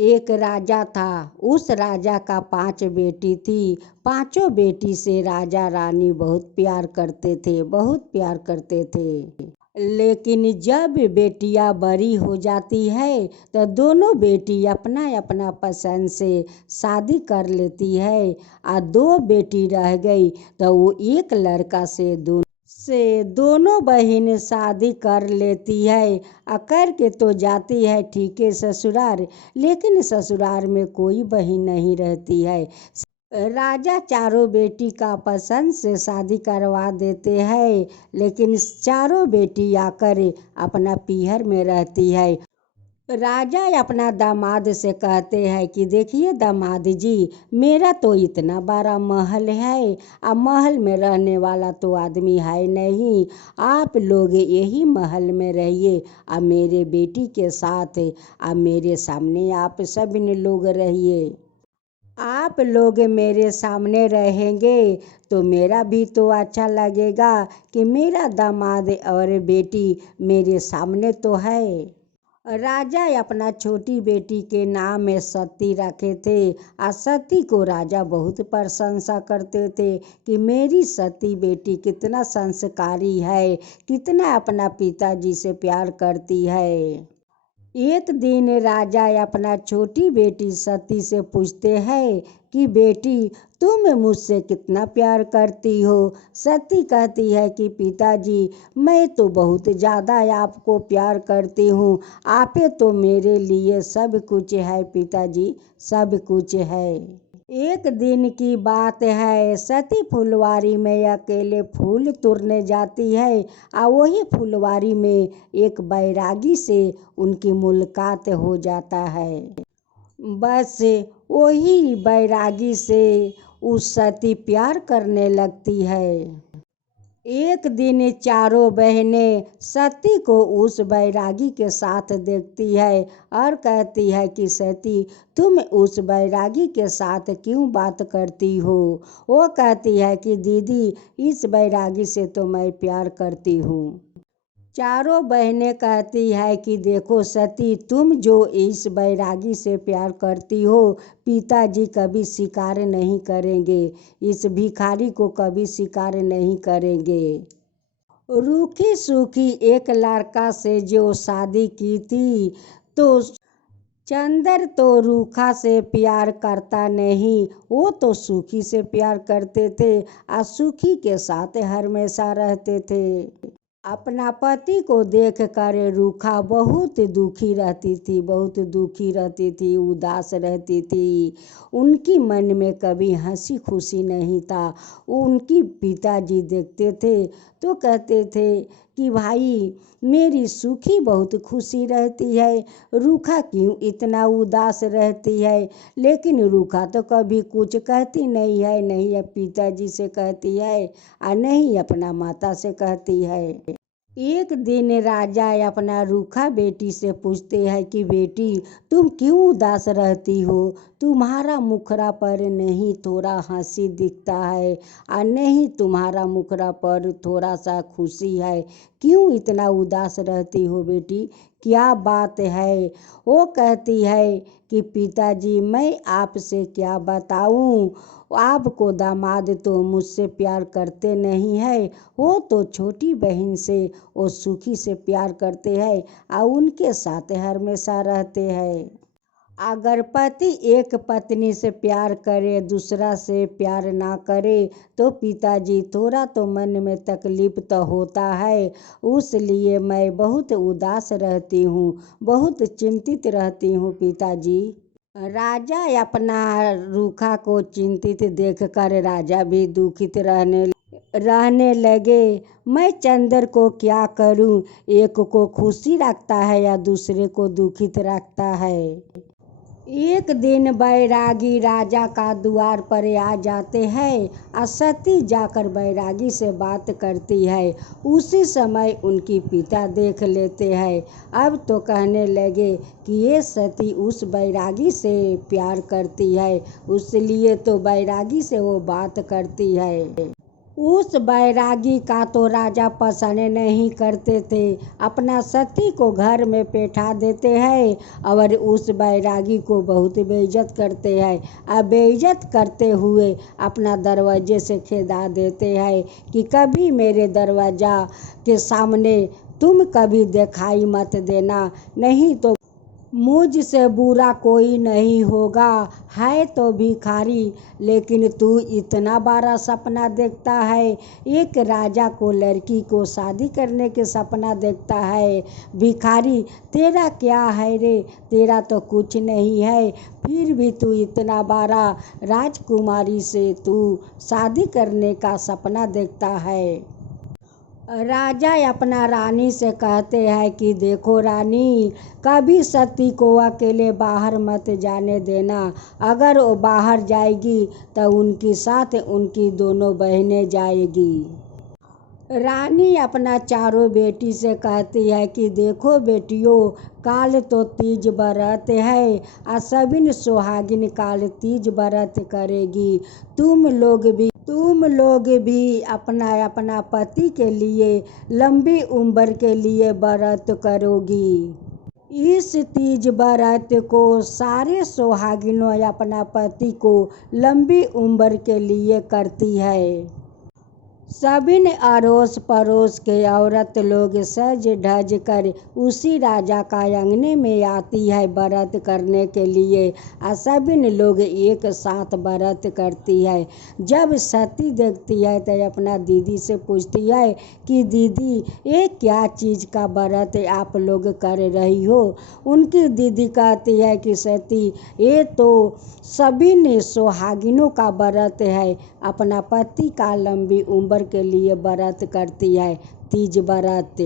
एक राजा था। उस राजा का 5 बेटी थी। पांचों बेटी से राजा रानी बहुत प्यार करते थे, बहुत प्यार करते थे। लेकिन जब बेटियां बड़ी हो जाती है तो दोनों बेटी अपना अपना पसंद से शादी कर लेती है। और 2 बेटी रह गई तो वो एक लड़का से दोनों बहन शादी कर लेती है। अकर के तो जाती है ठीक है ससुराल, लेकिन ससुराल में कोई बहन नहीं रहती है। राजा चारों बेटी का पसंद से शादी करवा देते हैं, लेकिन चारों बेटी आकर अपना पीहर में रहती है। राजा अपना दामाद से कहते हैं कि देखिए दामाद जी, मेरा तो इतना बड़ा महल है, अब महल में रहने वाला तो आदमी है नहीं, आप लोग यही महल में रहिए, अब मेरे बेटी के साथ अब मेरे सामने आप सभी लोग रहिए। आप लोग मेरे सामने रहेंगे तो मेरा भी तो अच्छा लगेगा कि मेरा दामाद और बेटी मेरे सामने तो है। राजा अपना छोटी बेटी के नाम में सती रखे थे। और सती को राजा बहुत प्रशंसा करते थे कि मेरी सती बेटी कितना संस्कारी है, कितना अपना पिताजी से प्यार करती है। एक दिन राजा अपना छोटी बेटी सती से पूछते हैं कि बेटी, तुम मुझसे कितना प्यार करती हो। सती कहती है कि पिताजी, मैं तो बहुत ज़्यादा आपको प्यार करती हूँ, आपे तो मेरे लिए सब कुछ है पिताजी, सब कुछ है। एक दिन की बात है, सती फुलवारी में अकेले फूल तोड़ने जाती है और वही फुलवारी में एक बैरागी से उनकी मुलाकात हो जाता है। बस वही बैरागी से उस सती प्यार करने लगती है। एक दिन चारों बहनें सती को उस बैरागी के साथ देखती है और कहती है कि सती, तुम उस बैरागी के साथ क्यों बात करती हो। वो कहती है कि दीदी, इस बैरागी से तो मैं प्यार करती हूँ। चारों बहनें कहती है कि देखो सती, तुम जो इस बैरागी से प्यार करती हो, पिताजी कभी स्वीकार नहीं करेंगे, इस भिखारी को कभी स्वीकार नहीं करेंगे। रूखी सूखी एक लड़का से जो शादी की थी, तो चंदर तो रूखा से प्यार करता नहीं, वो तो सूखी से प्यार करते थे और सूखी के साथ हमेशा रहते थे। अपना पति को देख कर रूखा बहुत दुखी रहती थी, बहुत दुखी रहती थी, उदास रहती थी। उनकी मन में कभी हंसी खुशी नहीं था। उनकी पिताजी देखते थे तो कहते थे कि भाई, मेरी सूखी बहुत खुशी रहती है, रूखा क्यों इतना उदास रहती है। लेकिन रूखा तो कभी कुछ कहती नहीं है, नहीं है पिताजी से कहती है और नहीं अपना माता से कहती है। एक दिन राजा अपना रूखा बेटी से पूछते हैं कि बेटी, तुम क्यों उदास रहती हो, तुम्हारा मुखड़ा पर नहीं थोड़ा हंसी दिखता है और नहीं तुम्हारा मुखड़ा पर थोड़ा सा खुशी है, क्यों इतना उदास रहती हो बेटी, क्या बात है। वो कहती है कि पिताजी, मैं आपसे क्या बताऊं, आपको दामाद तो मुझसे प्यार करते नहीं है, वो तो छोटी बहन से, वो सुखी से प्यार करते हैं और उनके साथ हमेशा रहते हैं। अगर पति एक पत्नी से प्यार करे, दूसरा से प्यार ना करे, तो पिताजी थोड़ा तो मन में तकलीफ तो होता है। उसलिए मैं बहुत उदास रहती हूँ, बहुत चिंतित रहती हूँ पिताजी। राजा अपना रूखा को चिंतित देखकर राजा भी दुखित रहने लगे। मैं चंदर को क्या करूं, एक को खुशी रखता है या दूसरे को दुखित रखता है। एक दिन बैरागी राजा का द्वार पर आ जाते हैं और सती जाकर बैरागी से बात करती है। उसी समय उनकी पिता देख लेते हैं। अब तो कहने लगे कि ये सती उस बैरागी से प्यार करती है, इसलिए तो बैरागी से वो बात करती है। उस बैरागी का तो राजा पसंद नहीं करते थे। अपना सती को घर में बैठा देते हैं और उस बैरागी को बहुत बेइज्जत करते हैं। अब बेइज्जत करते हुए अपना दरवाजे से खेदा देते हैं कि कभी मेरे दरवाजा के सामने तुम कभी दिखाई मत देना, नहीं तो मुझसे बुरा कोई नहीं होगा। है तो भिखारी, लेकिन तू इतना बड़ा सपना देखता है। एक राजा को लड़की को शादी करने के सपना देखता है। भिखारी, तेरा क्या है रे? तेरा तो कुछ नहीं है, फिर भी तू इतना बड़ा राजकुमारी से तू शादी करने का सपना देखता है। राजा अपना रानी से कहते हैं कि देखो रानी, कभी सती को अकेले बाहर मत जाने देना। अगर वो बाहर जाएगी तो उनके साथ उनकी दोनों बहनें जाएगी। रानी अपना चारों बेटी से कहती है कि देखो बेटियों, काल तो तीज व्रत है और सभी सुहागिन काल तीज व्रत करेगी। तुम लोग भी अपना अपना पति के लिए लंबी उम्र के लिए व्रत करोगी। इस तीज व्रत को सारे सुहागिनों अपना पति को लंबी उम्र के लिए करती है। सभी अड़ोस पड़ोस के औरत लोग सज धज कर उसी राजा का आंगने में आती है व्रत करने के लिए और सभी लोग एक साथ व्रत करती है। जब सती देखती है तो अपना दीदी से पूछती है कि दीदी, ये क्या चीज़ का व्रत आप लोग कर रही हो? उनकी दीदी कहती है कि सती, ये तो सभी ने सुहागिनों का व्रत है, अपना पति का लंबी उम्र के लिए व्रत करती है, तीज व्रत।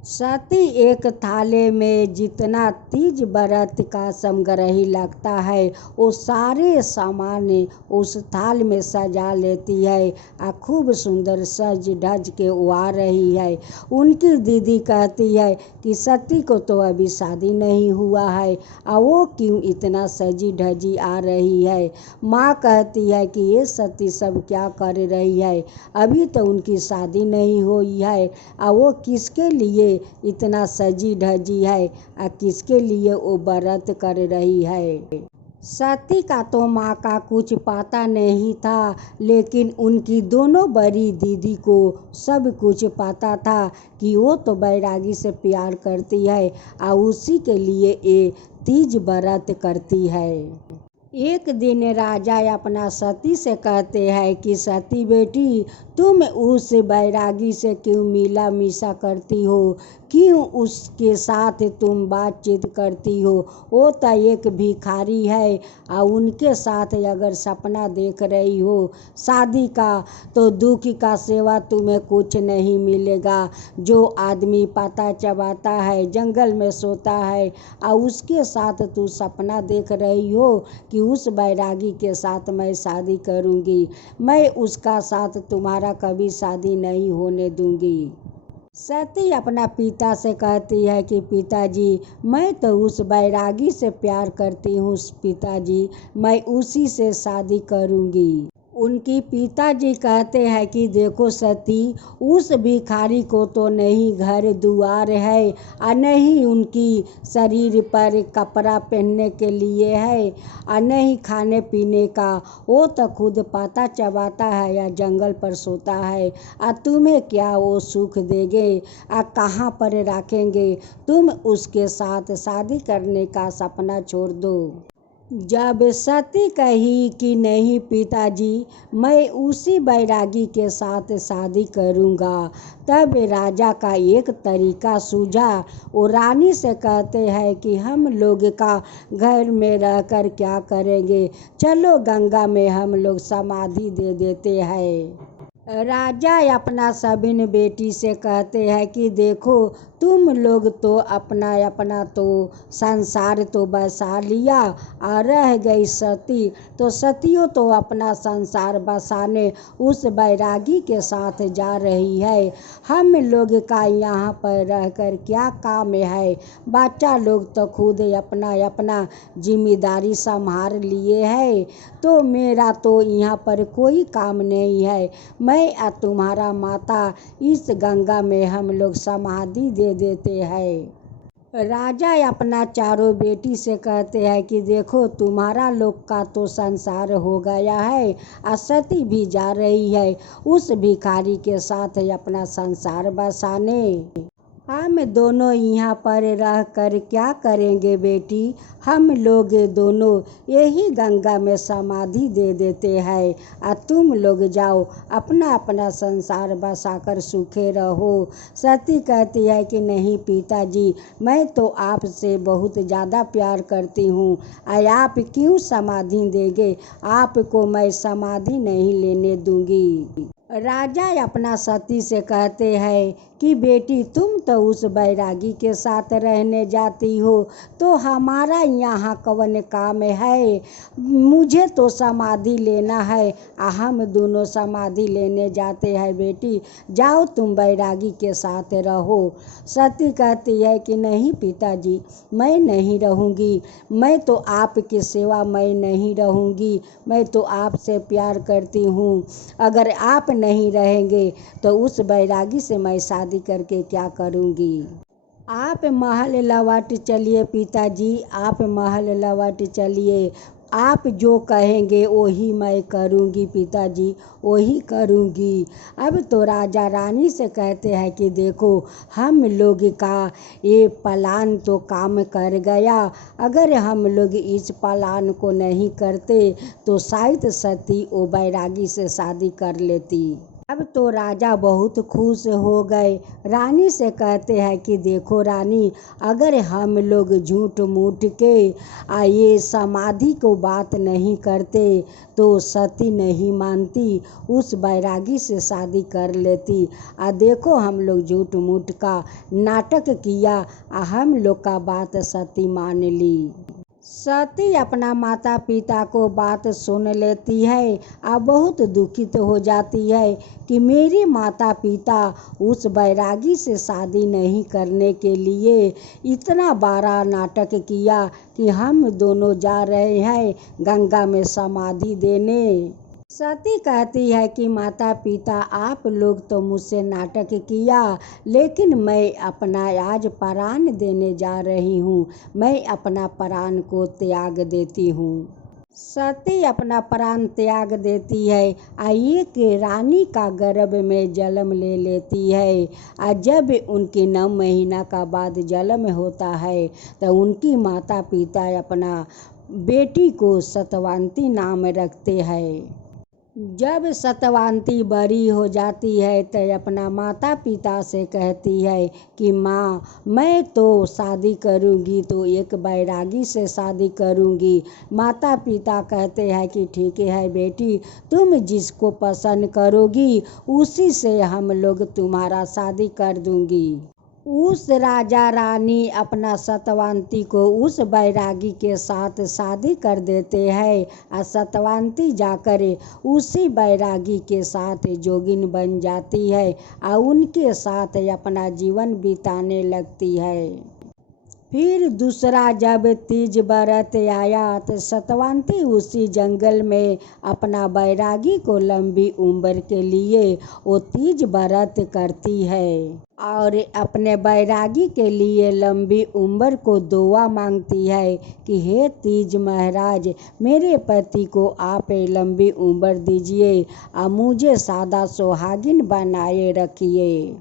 सती एक थाले में जितना तीज व्रत का समग्रही लगता है वो सारे सामान उस थाल में सजा लेती है और खूब सुंदर सज धज के वो आ रही है। उनकी दीदी कहती है कि सती को तो अभी शादी नहीं हुआ है और वो क्यों इतना सजी धजी आ रही है। माँ कहती है कि ये सती सब क्या कर रही है, अभी तो उनकी शादी नहीं हुई है और वो किसके लिए इतना सजी धजी है और किसके लिए वो व्रत कर रही है। सती का तो माँ का कुछ पता नहीं था, लेकिन उनकी दोनों बड़ी दीदी को सब कुछ पता था कि वो तो बैरागी से प्यार करती है और उसी के लिए ये तीज व्रत करती है। एक दिन राजा अपना सती से कहते हैं कि सती बेटी, तुम उस बैरागी से क्यों मिला मिशा करती हो, क्यों उसके साथ तुम बातचीत करती हो? वो तो एक भिखारी है और उनके साथ अगर सपना देख रही हो शादी का तो दुख का सेवा तुम्हें कुछ नहीं मिलेगा। जो आदमी पता चबाता है, जंगल में सोता है और उसके साथ तू सपना देख रही हो कि उस बैरागी के साथ मैं शादी करूंगी, मैं उसका साथ तुम्हारा कभी शादी नहीं होने दूंगी। सती अपना पिता से कहती है कि पिताजी, मैं तो उस बैरागी से प्यार करती हूँ पिताजी, मैं उसी से शादी करूँगी। उनकी पिताजी कहते हैं कि देखो सती, उस भिखारी को तो नहीं घर दुआर है और नहीं उनकी शरीर पर कपड़ा पहनने के लिए है और नहीं खाने पीने का, वो तो खुद पाता चबाता है या जंगल पर सोता है और तुम्हें क्या वो सुख देंगे और कहाँ पर रखेंगे? तुम उसके साथ शादी करने का सपना छोड़ दो। जब सती कही कि नहीं पिताजी, मैं उसी बैरागी के साथ शादी करूँगा, तब राजा का एक तरीका सूझा। वो रानी से कहते हैं कि हम लोग का घर में रहकर क्या करेंगे, चलो गंगा में हम लोग समाधि दे देते हैं। राजा अपना सभी बेटी से कहते हैं कि देखो, तुम लोग तो अपना अपना तो संसार तो बसा लिया और रह गई सती, तो सतियों तो अपना संसार बसाने उस बैरागी के साथ जा रही है। हम लोग का यहाँ पर रहकर क्या काम है? बच्चा लोग तो खुद अपना अपना जिम्मेदारी संभाल लिए है, तो मेरा तो यहाँ पर कोई काम नहीं है। मैं और तुम्हारा माता इस गंगा में हम लोग समाधि दे देते हैं। राजा अपना चारों बेटी से कहते हैं कि देखो तुम्हारा लोग का तो संसार हो गया है और सती भी जा रही है उस भिखारी के साथ अपना संसार बसाने। हम दोनों यहाँ पर रह कर क्या करेंगे बेटी, हम लोग दोनों यही गंगा में समाधि दे देते हैं और तुम लोग जाओ अपना अपना संसार बसाकर सूखे रहो। सती कहती है कि नहीं पिताजी, मैं तो आपसे बहुत ज़्यादा प्यार करती हूँ और आप क्यों समाधि देंगे, आपको मैं समाधि नहीं लेने दूंगी। राजा अपना सती से कहते हैं कि बेटी तुम तो उस बैरागी के साथ रहने जाती हो तो हमारा यहाँ कौन काम है, मुझे तो समाधि लेना है और हम दोनों समाधि लेने जाते हैं, बेटी जाओ तुम बैरागी के साथ रहो। सती कहती है कि नहीं पिताजी, मैं नहीं रहूँगी, मैं तो आपके सिवा मैं नहीं रहूँगी, मैं तो आपसे प्यार करती हूँ, अगर आप नहीं रहेंगे तो उस बैरागी से मैं शादी करके क्या करूँगी। आप महल लौट चलिए पिताजी, आप महल लौट चलिए, आप जो कहेंगे वही मैं करूँगी पिताजी, वही करूँगी। अब तो राजा रानी से कहते हैं कि देखो हम लोग का ये प्लान तो काम कर गया, अगर हम लोग इस प्लान को नहीं करते तो शायद सती वो बैरागी से शादी कर लेती। अब तो राजा बहुत खुश हो गए। रानी से कहते हैं कि देखो रानी, अगर हम लोग झूठ मूठ के ये समाधि को बात नहीं करते तो सती नहीं मानती, उस बैरागी से शादी कर लेती। देखो हम लोग झूठ मूठ का नाटक किया, हम लोग का बात सती मान ली। सती अपना माता पिता को बात सुन लेती है और बहुत दुखित हो जाती है कि मेरे माता पिता उस बैरागी से शादी नहीं करने के लिए इतना बड़ा नाटक किया कि हम दोनों जा रहे हैं गंगा में समाधि देने। सती कहती है कि माता पिता आप लोग तो मुझसे नाटक किया, लेकिन मैं अपना आज प्राण देने जा रही हूँ, मैं अपना प्राण को त्याग देती हूँ। सती अपना प्राण त्याग देती है और एक रानी का गर्भ में जन्म ले लेती है। और जब उनके 9 महीना का बाद जन्म होता है तो उनकी माता पिता अपना बेटी को सतवंती नाम रखते हैं। जब सतवंती बड़ी हो जाती है तो अपना माता पिता से कहती है कि माँ मैं तो शादी करूँगी तो एक बैरागी से शादी करूँगी। माता पिता कहते हैं कि ठीक है बेटी, तुम जिसको पसंद करोगी उसी से हम लोग तुम्हारा शादी कर दूँगी। उस राजा रानी अपना सतवंती को उस बैरागी के साथ शादी कर देते हैं और सतवंती जाकर उसी बैरागी के साथ जोगिन बन जाती है और उनके साथ अपना जीवन बिताने लगती है। फिर दूसरा जब तीज व्रत आया तो सतवंती उसी जंगल में अपना बैरागी को लंबी उम्र के लिए वो तीज व्रत करती है और अपने बैरागी के लिए लंबी उम्र को दुआ मांगती है कि हे तीज महाराज, मेरे पति को आप लंबी उम्र दीजिए और मुझे सादा सुहागिन बनाए रखिए।